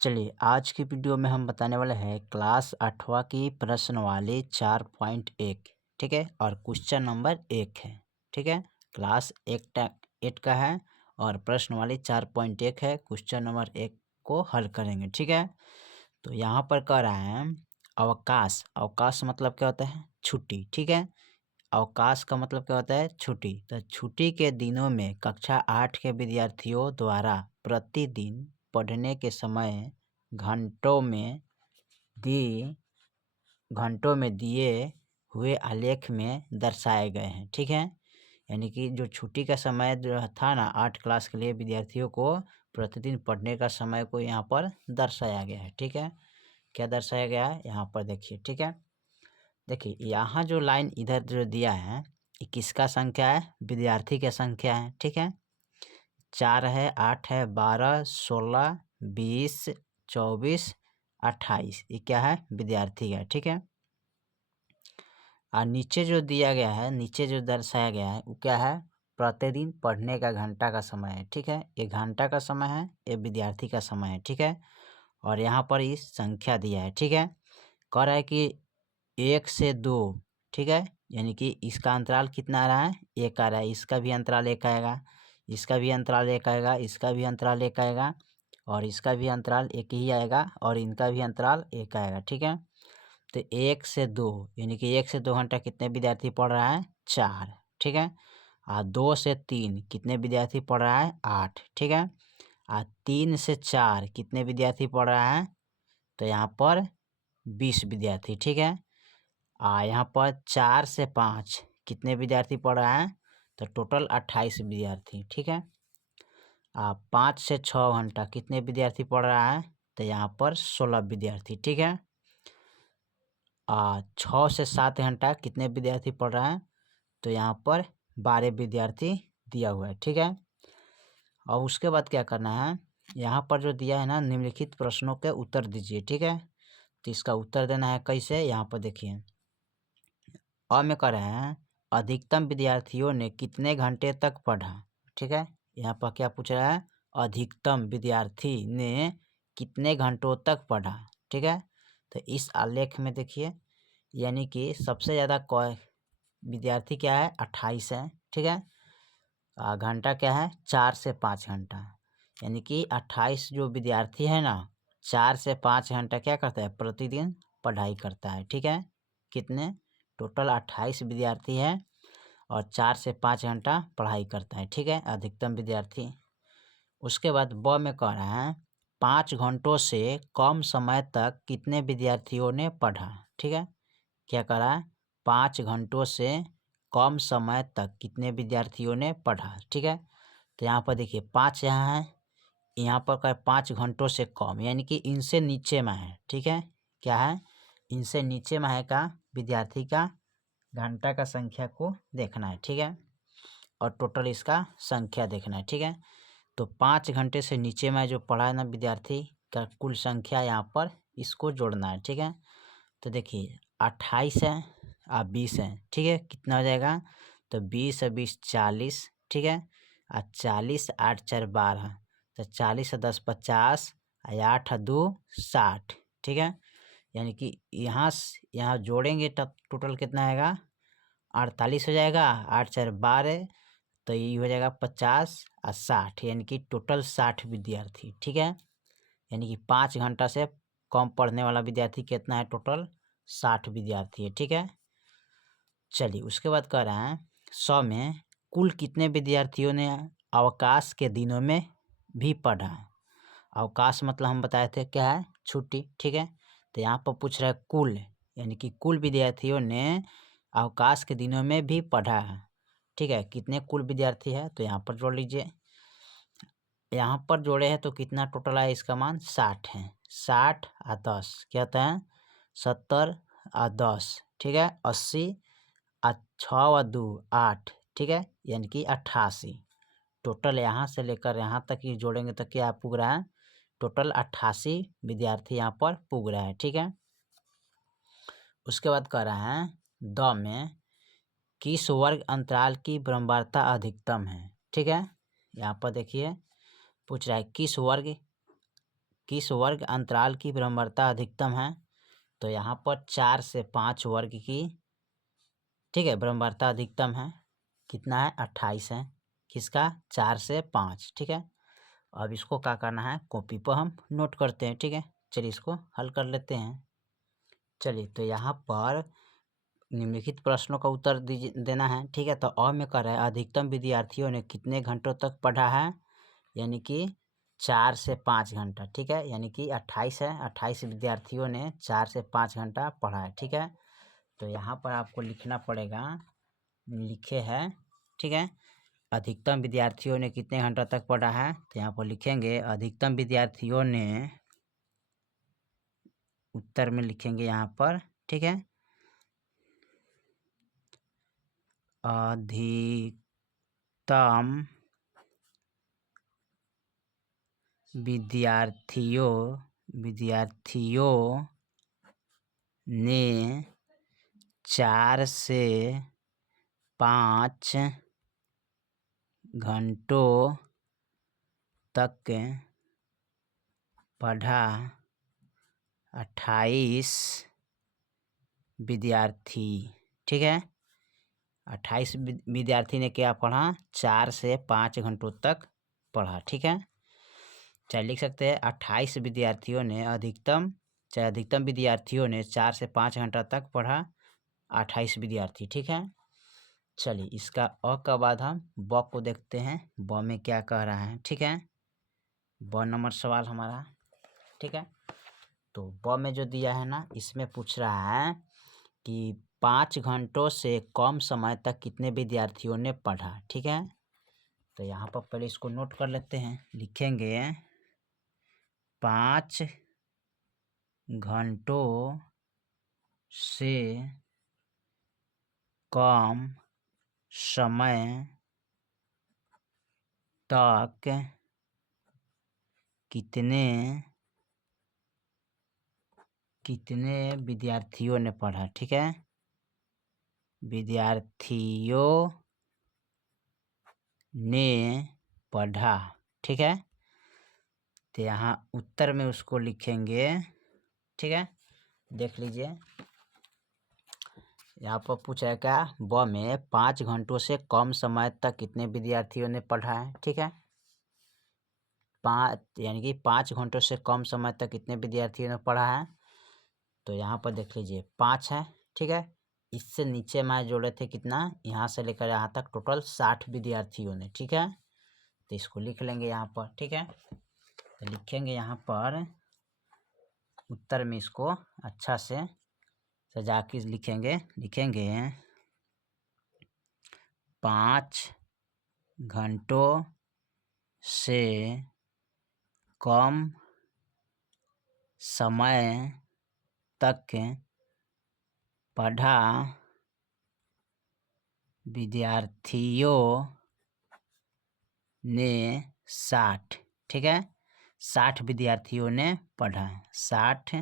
चलिए आज की वीडियो में हम बताने वाले हैं क्लास 8वां की प्रश्नवाली 4.1। ठीक है, और क्वेश्चन नंबर 1 है। ठीक है, क्लास 8 का है और प्रश्नवाली 4.1 है। क्वेश्चन नंबर 1 को हल करेंगे। ठीक है, तो यहाँ पर कह रहा है अवकाश। अवकाश मतलब क्या होता है? छुट्टी। ठीक है, अवकाश का मतलब क्या होता है? छुट्टी। तो छुट्टी के दिनों में कक्षा 8 के विद्यार्थियों द्वारा प्रतिदिन पढ़ने के समय घंटों में दी घंटों में दिए हुए आलेख में दर्शाए गए हैं। ठीक है, यानी कि जो छुट्टी का समय जो था ना 8 क्लास के लिए विद्यार्थियों को प्रतिदिन पढ़ने का समय को यहाँ पर दर्शाया गया है। ठीक है, क्या दर्शाया गया है यहाँ पर देखिए। ठीक है, देखिए यहाँ जो लाइन इधर जो दिया है ये किसका संख्या है? विद्यार्थी की संख्या है। ठीक है, 4 है, 8 है, 12, 16, 20, 24, 28, ये क्या है? विद्यार्थी है। ठीक है, और नीचे जो दिया गया है, नीचे जो दर्शाया गया है वो क्या है? प्रतिदिन पढ़ने का घंटा का समय है। ठीक है, ये घंटा का समय है, ये विद्यार्थी का समय है। ठीक है, और यहाँ पर इस संख्या दिया है। ठीक है, कह रहा है कि 1 से 2। ठीक है, यानी कि इसका अंतराल कितना आ रहा है? 1 आ रहा है। इसका भी अंतराल 1 आएगा, इसका भी अंतराल 1 आएगा, इसका भी अंतराल 1 आएगा, और इसका भी अंतराल 1 ही आएगा, और इनका भी अंतराल 1 आएगा। ठीक है, तो 1 से 2 यानी कि 1 से 2 घंटा कितने विद्यार्थी पढ़ रहा है? 4। ठीक है, और 2 से 3 कितने विद्यार्थी पढ़ रहा है? 8। ठीक है, और 3 से 4 कितने विद्यार्थी पढ़ रहा है? तो यहाँ पर 20 विद्यार्थी। ठीक है, यहाँ पर 4 से 5 कितने विद्यार्थी पढ़ रहा है? तो टोटल 28 विद्यार्थी। ठीक है, 5 से 6 घंटा कितने विद्यार्थी पढ़ रहा है? तो यहाँ पर 16 विद्यार्थी। ठीक है, 6 से 7 घंटा कितने विद्यार्थी पढ़ रहा है? तो यहाँ पर 12 विद्यार्थी दिया हुआ है। ठीक है, और उसके बाद क्या करना है? यहाँ पर जो दिया है ना, निम्नलिखित प्रश्नों के उत्तर दीजिए। ठीक है, तो इसका उत्तर देना है कैसे? यहाँ पर देखिए, में कह रहे हैं अधिकतम विद्यार्थियों ने कितने घंटे तक पढ़ा। ठीक है, यहाँ पर क्या पूछ रहा है? अधिकतम विद्यार्थी ने कितने घंटों तक पढ़ा। ठीक है, तो इस आलेख में देखिए, यानी कि सबसे ज़्यादा विद्यार्थी क्या है? 28 है। ठीक है, घंटा क्या है? 4 से 5 घंटा, यानी कि 28 जो विद्यार्थी है ना, 4 से 5 घंटा क्या करता है? प्रतिदिन पढ़ाई करता है। ठीक है, कितने? टोटल 28 विद्यार्थी है और 4 से 5 घंटा पढ़ाई करता है। ठीक है, अधिकतम विद्यार्थी। उसके बाद ब में कह रहा है 5 घंटों से कम समय तक कितने विद्यार्थियों ने पढ़ा। ठीक है, क्या कह रहा है? 5 घंटों से कम समय तक कितने विद्यार्थियों ने पढ़ा। ठीक है, तो यहाँ पर देखिए 5 यहाँ है, यहाँ पर का 5 घंटों से कम, यानी कि इनसे नीचे में है। ठीक है, क्या है? इनसे नीचे में है का विद्यार्थी का घंटा का संख्या को देखना है। ठीक है, और टोटल इसका संख्या देखना है। ठीक है, तो 5 घंटे से नीचे में जो पढ़ा है ना विद्यार्थी का कुल संख्या, यहाँ पर इसको जोड़ना है। ठीक है, तो देखिए 28 है और 20 है। ठीक है, कितना हो जाएगा? तो 20 और 20 40। ठीक है, और 40 8 4 12, तो 40 और 10 50, और 8 और 2 60। ठीक है, यानी कि यहाँ जोड़ेंगे तब टोटल कितना आएगा? 48 हो जाएगा। 8 4 12, तो ये हो जाएगा 50 और 60, यानी कि टोटल 60 विद्यार्थी। ठीक है, यानी कि 5 घंटा से कम पढ़ने वाला विद्यार्थी कितना है? टोटल 60 विद्यार्थी है। ठीक है, चलिए उसके बाद कह रहे हैं 100 में कुल कितने विद्यार्थियों ने अवकाश के दिनों में भी पढ़ा। अवकाश मतलब हम बताए थे क्या है? छुट्टी। ठीक है, तो यहाँ पर पूछ रहा है कुल, यानी कि कुल विद्यार्थियों ने अवकाश के दिनों में भी पढ़ा है। ठीक है, कितने कुल विद्यार्थी है? तो यहाँ पर जोड़ लीजिए। यहाँ पर जोड़े हैं तो कितना टोटल आया? इसका मान 60 है। 60 और 10 क्या होता है? 70 और 10। ठीक है, 80 और 6 और 2 8। ठीक है, यानी कि 88। टोटल यहाँ से लेकर यहाँ तक ही जोड़ेंगे तो क्या पुग रहा है? टोटल 88 विद्यार्थी यहाँ पर पुग रहा है। ठीक है, उसके बाद कह रहा है द में किस वर्ग अंतराल की बारंबारता अधिकतम है। ठीक है, यहाँ पर देखिए पूछ रहा है किस वर्ग किस वर्ग अंतराल की विरंबरता अधिकतम है? तो यहाँ पर 4 से 5 वर्ग की, ठीक है, विरंबरता अधिकतम है। कितना है? 28 है। किसका? 4 से 5, ठीक है। अब इसको क्या करना है, कॉपी पर हम नोट करते हैं, ठीक है। चलिए इसको हल कर लेते हैं। चलिए तो यहाँ पर निम्नलिखित प्रश्नों का उत्तर देना है, ठीक है। तो अ में कर रहा है अधिकतम विद्यार्थियों ने कितने घंटों तक पढ़ा है, यानी कि 4 से 5 घंटा, ठीक है। यानी कि 28 है, 28 विद्यार्थियों ने 4 से 5 घंटा पढ़ा है, ठीक है। तो यहाँ पर आपको लिखना पड़ेगा, लिखे है, ठीक है। अधिकतम विद्यार्थियों ने कितने घंटा तक पढ़ा है, तो यहाँ पर लिखेंगे अधिकतम विद्यार्थियों ने, उत्तर में लिखेंगे यहाँ पर, ठीक है। अधिकतम विद्यार्थियों ने 4 से 5 घंटों तक पढ़ा। 28 विद्यार्थी, ठीक है। 28 विद्यार्थी ने क्या पढ़ा? 4 से 5 घंटों तक पढ़ा, ठीक है। चाहे लिख सकते हैं 28 विद्यार्थियों ने अधिकतम, चाहे अधिकतम विद्यार्थियों ने 4 से 5 घंटा तक पढ़ा। 28 विद्यार्थी, ठीक है। चलिए इसका अ का बाद हम ब को देखते हैं, ब में क्या कह रहा है, ठीक है। ब नंबर सवाल हमारा, ठीक है। तो ब में जो दिया है ना, इसमें पूछ रहा है कि 5 घंटों से कम समय तक कितने विद्यार्थियों ने पढ़ा, ठीक है। तो यहाँ पर पहले इसको नोट कर लेते हैं, लिखेंगे 5 घंटों से कम समय तक कितने विद्यार्थियों ने पढ़ा, ठीक है। विद्यार्थियों ने पढ़ा, ठीक है। तो यहाँ उत्तर में उसको लिखेंगे, ठीक है। देख लीजिए यहाँ पर पूछा है क्या, ब में 5 घंटों से कम समय तक कितने विद्यार्थियों ने पढ़ा है, ठीक है। 5 यानी कि 5 घंटों से कम समय तक कितने विद्यार्थियों ने पढ़ा है। तो यहाँ पर देख लीजिए 5 है, ठीक है। इससे नीचे मैं जोड़े थे कितना, यहाँ से लेकर यहाँ तक टोटल 60 विद्यार्थियों ने, ठीक है। तो इसको लिख लेंगे यहाँ पर, ठीक है। तो लिखेंगे यहाँ पर उत्तर में, इसको अच्छा से सजा के लिखेंगे 5 घंटों से कम समय तक पढ़ा विद्यार्थियों ने 60, ठीक है। 60 विद्यार्थियों ने पढ़ा, 60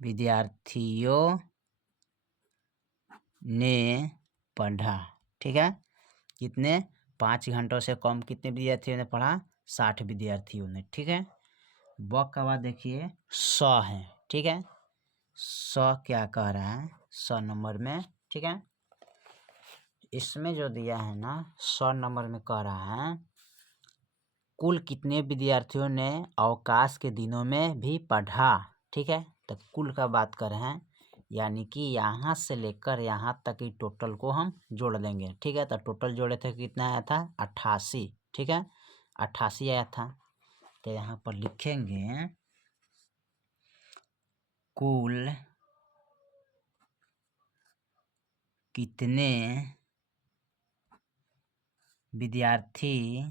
विद्यार्थियों ने पढ़ा, ठीक है। कितने? 5 घंटों से कम कितने विद्यार्थियों ने पढ़ा? 60 विद्यार्थियों ने, ठीक है। ब का बाद देखिए 100 है, ठीक है। 100 क्या कह रहा है 100 नंबर में, ठीक है। इसमें जो दिया है ना 100 नंबर में कह रहा है कुल कितने विद्यार्थियों ने अवकाश के दिनों में भी पढ़ा, ठीक है। तो कुल का बात कर रहे हैं, यानी कि यहाँ से लेकर यहाँ तक की टोटल को हम जोड़ देंगे, ठीक है। तो टोटल जोड़े थे कितना आया था 88, ठीक है। 88 आया था। तो यहाँ पर लिखेंगे कुल कितने विद्यार्थियों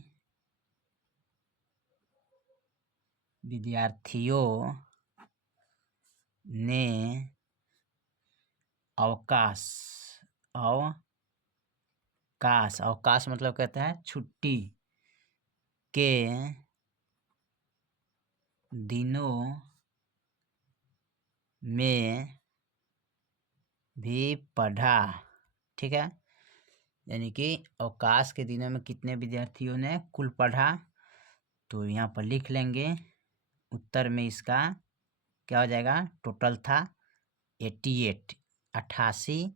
ने अवकाश मतलब कहते हैं छुट्टी के दिनों में भी पढ़ा, ठीक है। यानी कि अवकाश के दिनों में कितने विद्यार्थियों ने कुल पढ़ा, तो यहाँ पर लिख लेंगे उत्तर में इसका क्या हो जाएगा, टोटल था 88, 88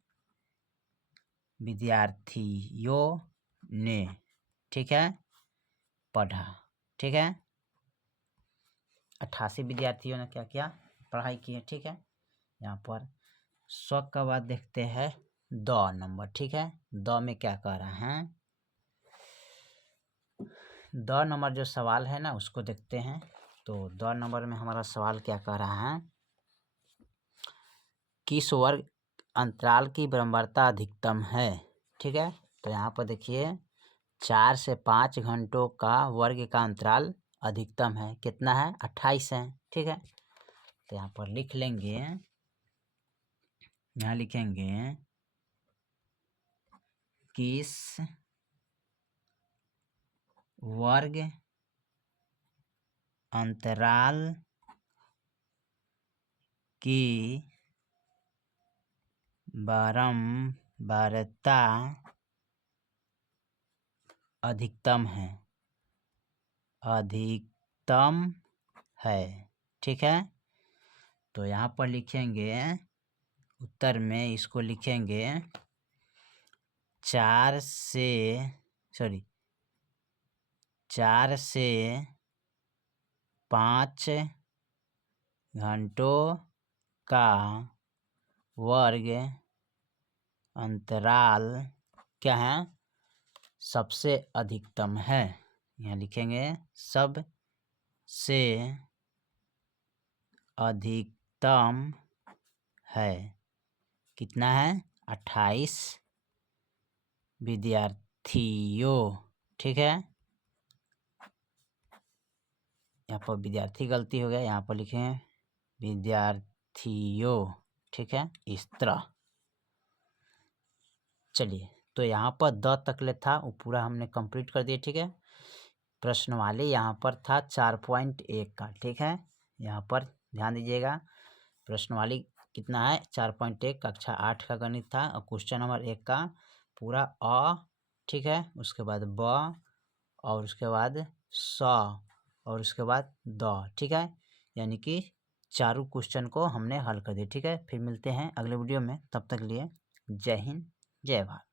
विद्यार्थियों ने, ठीक है, पढ़ा। ठीक है, 88 विद्यार्थियों ने क्या किया, पढ़ाई की है। ठीक है, यहाँ पर 100 का बाद देखते हैं 2 नंबर। ठीक है, 2 में क्या कह रहा है, 2 नंबर जो सवाल है ना उसको देखते हैं। तो 2 नंबर में हमारा सवाल क्या कह रहा है, किस वर्ग अंतराल की बराबरता अधिकतम है। ठीक है, तो यहाँ पर देखिए 4 से 5 घंटों का वर्ग का अंतराल अधिकतम है, कितना है, 28 है। ठीक है, तो यहाँ पर लिख लेंगे, यहाँ लिखेंगे किस वर्ग अंतराल की बारंबारता अधिकतम है, अधिकतम है। ठीक है, तो यहाँ पर लिखेंगे उत्तर में, इसको लिखेंगे 4 से 5 घंटों का वर्ग अंतराल क्या है, सबसे अधिकतम है। यहाँ लिखेंगे सबसे अधिकतम है, कितना है, 28 विद्यार्थियों। ठीक है, यहाँ पर विद्यार्थी गलती हो गया, यहाँ पर लिखें विद्यार्थियों। ठीक है, इस तरह। चलिए, तो यहाँ पर 10 तकले था वो पूरा हमने कंप्लीट कर दिया। ठीक है, प्रश्न वाले यहाँ पर था 4.1 का। ठीक है, यहाँ पर ध्यान दीजिएगा, प्रश्न वाली कितना है, 4.1, कक्षा 8 का गणित था, और क्वेश्चन नंबर 1 का पूरा अ, ठीक है, उसके बाद ब, और उसके बाद स, और उसके बाद द। ठीक है, यानी कि चारों क्वेश्चन को हमने हल कर दिया। ठीक है, फिर मिलते हैं अगले वीडियो में, तब तक के लिए जय हिंद, जय भारत।